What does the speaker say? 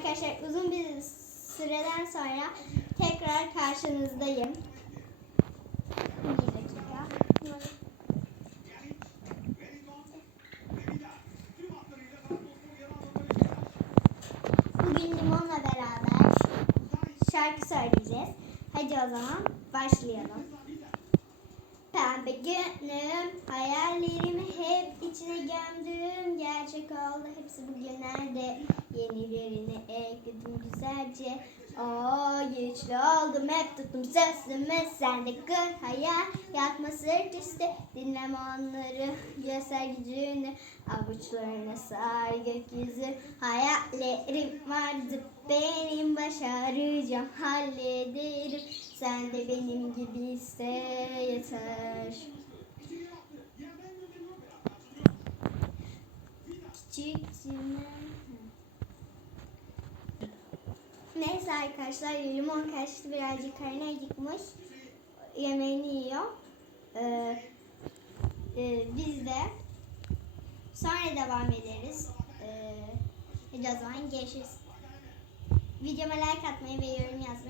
arkadaşlar uzun bir süreden sonra tekrar karşınızdayım. Bir dakika. Bugün Limon'la beraber şarkı söyleyeceğiz. Hadi o zaman başlayalım. Pembe günüm, hayallerimi hep içine gömdüm. Gerçek oldu hepsi bugünlerde. Yenilerini ekledim güzelce. Oo güçlü oldum hep tuttum sözümü. Sen de kır hayal yapma sırt üstü. Dinleme onları göster gücünü. Avuçlarına sar gökyüzü. Hayallerim vardı benim başaracağım hallederim. Sen de benim gibi iste yeter. Küçük. Neyse arkadaşlar limon kaçtı birazcık karnı acıkmış. Yemeğini yiyor. Ee, e, biz de sonra devam ederiz. Ee, hadi o zaman görüşürüz. Videoma like atmayı ve yorum yazmayı.